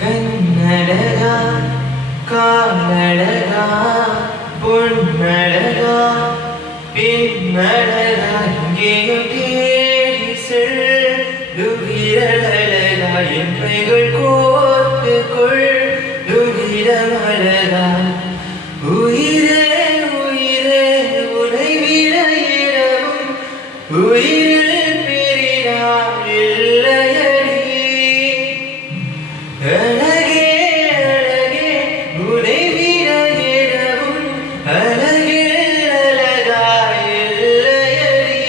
கண்ணழகா காலழகா பொன்னழகா பின்னழகா எங்கேயோ தேடி செல்லுகிறழகா என் கைகள் கோர்த்து கொள்ளுகிறழகா உயிரே உயிரே உனை விட இரவும் உயிரில் பெரிதாம் இல்லையடி அழகே அழகே உனை விட இரவும் அழகில் அழகாயில்லையடி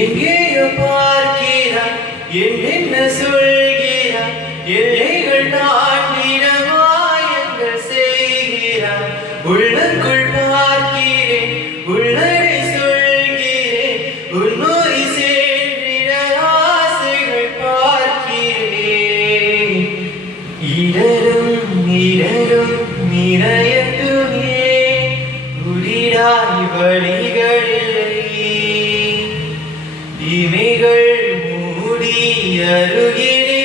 எங்கேயோ பார்க்கிறான் என்னென்ன சொல்கிறான் எல்லைகள் தாண்டின மாயங்கள் செய்கிறான் உள்ளுக்குள் பார்க்கிறேன் உள்ளதை சொல்கிறேன் உன்னொரு சேர்ந்திட ஆசைகள் பார்க்கிறேன் இடரும் இடரும் நிறையத்துமே உரிடாய் வழிகளில்லை இமைகள் மூடி அருகிலே